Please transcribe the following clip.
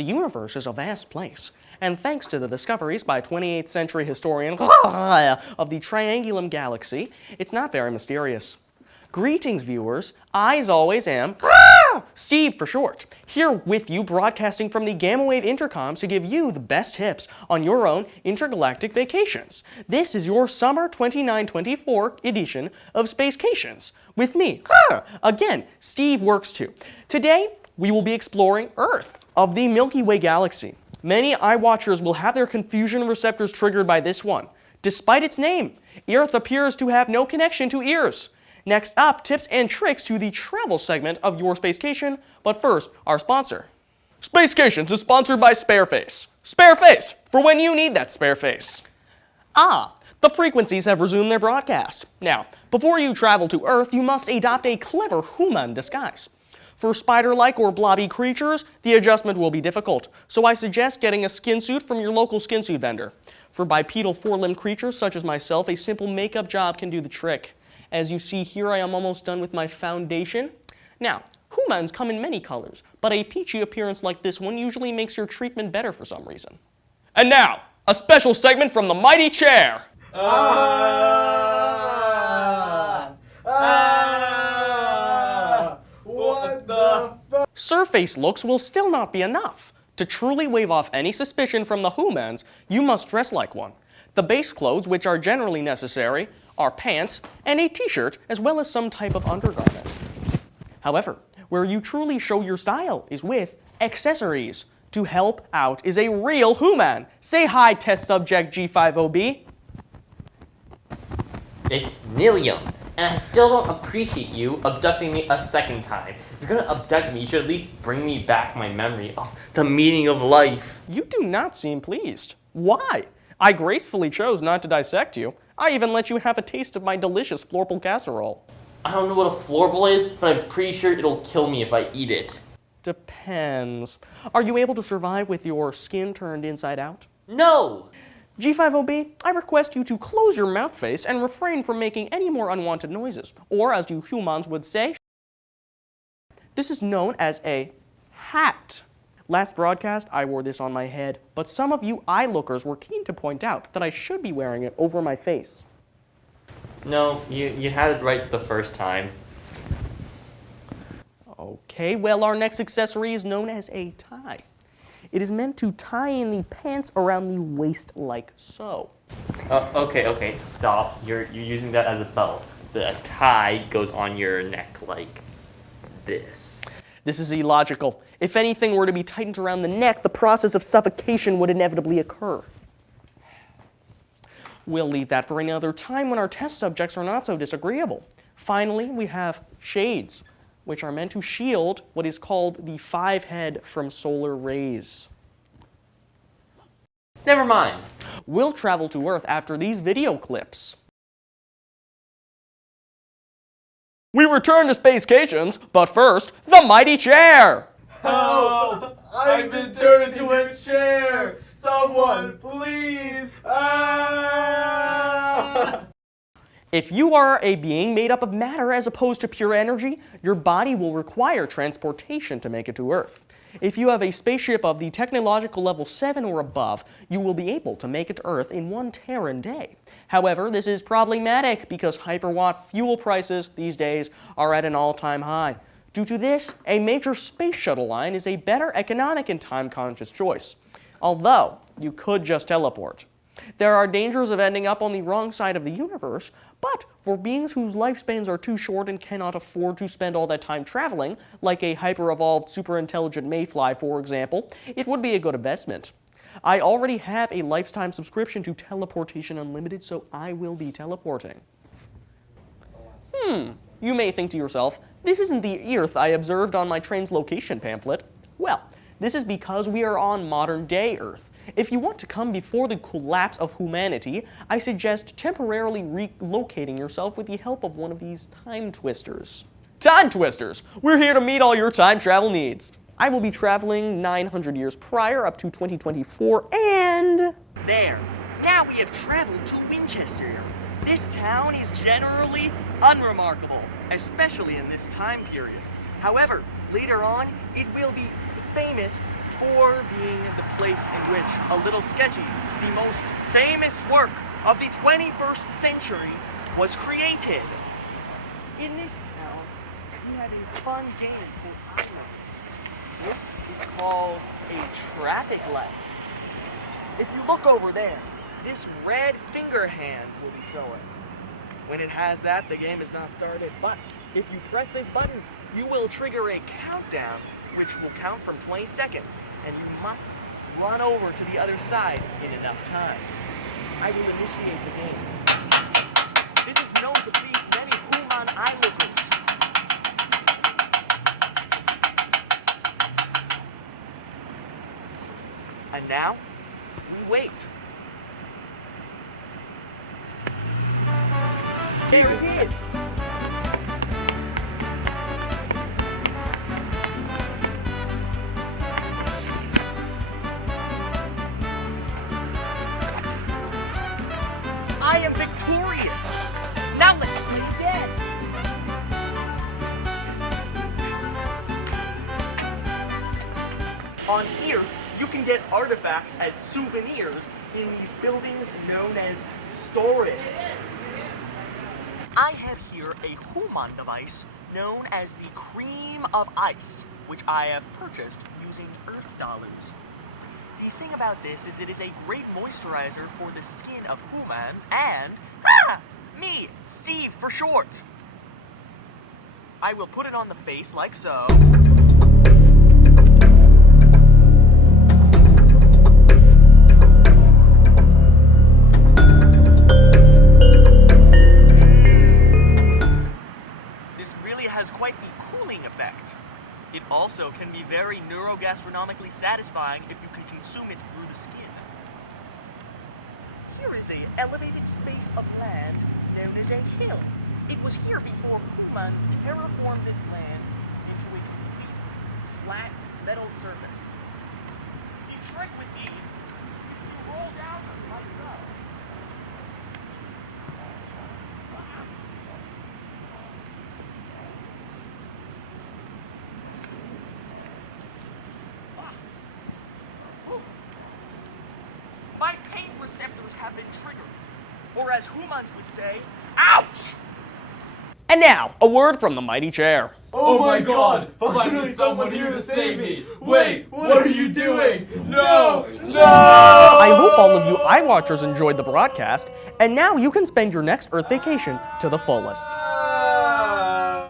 The universe is a vast place, and thanks to the discoveries by 28th century historian of the Triangulum Galaxy, it's not very mysterious. Greetings, viewers. I, as always, am Steve for short, here with you broadcasting from the Gamma Wave Intercoms to give you the best tips on your own intergalactic vacations. This is your summer 29-24 edition of Spacecations with me, again, Steve Works Too. Today, we will be exploring Earth of the Milky Way galaxy. Many eye watchers will have their confusion receptors triggered by this one. Despite its name, Earth appears to have no connection to ears. Next up, tips and tricks to the travel segment of your Spacecation, but first, our sponsor. Spacecations is sponsored by Spareface. Spareface, for when you need that spare face. The frequencies have resumed their broadcast. Now, before you travel to Earth, you must adopt a clever human disguise. For spider-like or blobby creatures, the adjustment will be difficult, so I suggest getting a skin suit from your local skin suit vendor. For bipedal four-limbed creatures such as myself, a simple makeup job can do the trick. As you see here, I am almost done with my foundation. Now, humans come in many colors, but a peachy appearance like this one usually makes your treatment better for some reason. And now, a special segment from the mighty chair. What the fuck? Surface looks will still not be enough. To truly wave off any suspicion from the humans, you must dress like one. The base clothes, which are generally necessary, are pants and a t-shirt, as well as some type of undergarment. However, where you truly show your style is with accessories. To help out is a real human. Say hi, test subject G50B. It's Nilium, and I still don't appreciate you abducting me a second time. If you're gonna abduct me, you should at least bring me back my memory of the meaning of life. You do not seem pleased. Why? I gracefully chose not to dissect you. I even let you have a taste of my delicious florple casserole. I don't know what a floorball is, but I'm pretty sure it'll kill me if I eat it. Depends. Are you able to survive with your skin turned inside out? No! G50B, I request you to close your mouth face and refrain from making any more unwanted noises. Or, as you humans would say, this is known as a hat. Last broadcast, I wore this on my head, but some of you eye-lookers were keen to point out that I should be wearing it over my face. No, you had it right the first time. Okay, well, our next accessory is known as a tie. It is meant to tie in the pants around the waist like so. Okay, stop. You're using that as a belt. The tie goes on your neck like this. This is illogical. If anything were to be tightened around the neck, the process of suffocation would inevitably occur. We'll leave that for another time when our test subjects are not so disagreeable. Finally, we have shades, which are meant to shield what is called the 5-head from solar rays. Never mind. We'll travel to Earth after these video clips. We return to Spacecations, but first, the mighty chair! Help! I've been turned into a chair! Someone, please! If you are a being made up of matter as opposed to pure energy, your body will require transportation to make it to Earth. If you have a spaceship of the technological level 7 or above, you will be able to make it to Earth in 1 Terran day. However, this is problematic because hyperwatt fuel prices these days are at an all-time high. Due to this, a major space shuttle line is a better economic and time-conscious choice. Although, you could just teleport. There are dangers of ending up on the wrong side of the universe, but for beings whose lifespans are too short and cannot afford to spend all that time traveling, like a hyper-evolved, super-intelligent mayfly, for example, it would be a good investment. I already have a lifetime subscription to Teleportation Unlimited, so I will be teleporting. You may think to yourself, this isn't the Earth I observed on my train's location pamphlet. Well, this is because we are on modern-day Earth. If you want to come before the collapse of humanity, I suggest temporarily relocating yourself with the help of one of these time twisters. Time twisters! We're here to meet all your time travel needs. I will be traveling 900 years prior up to 2024, and... There! Now we have traveled to Winchester. This town is generally unremarkable, especially in this time period. However, later on, it will be famous for place in which a little sketchy, the most famous work of the 21st century, was created. In this town, we have a fun game for islands. This is called a traffic light. If you look over there, this red finger hand will be showing. When it has that, the game is not started, but if you press this button, you will trigger a countdown, which will count from 20 seconds, and you must run over to the other side in enough time. I will initiate the game. This is known to please many Human Islanders. And now, we wait. Here it is! I am victorious! Now let's play again! On Earth, you can get artifacts as souvenirs in these buildings known as stories. I have here a Human device known as the Cream of Ice, which I have purchased using Earth dollars. The thing about this is it is a great moisturizer for the skin of humans and, me, Steve for short. I will put it on the face like so. This really has quite the cooling effect. It also can be very neurogastronomically satisfying if you can consume it through the skin. Here is an elevated space of land known as a hill. It was here before humans terraformed this land into a complete flat metal surface. The trick with these is to roll down them like so. My pain receptors have been triggered. Or as humans would say, ouch! And now, a word from the mighty chair. Oh my god! Finally someone here to save me! Wait, what are you doing? No! No! I hope all of you iWatchers enjoyed the broadcast, and now you can spend your next Earth vacation to the fullest.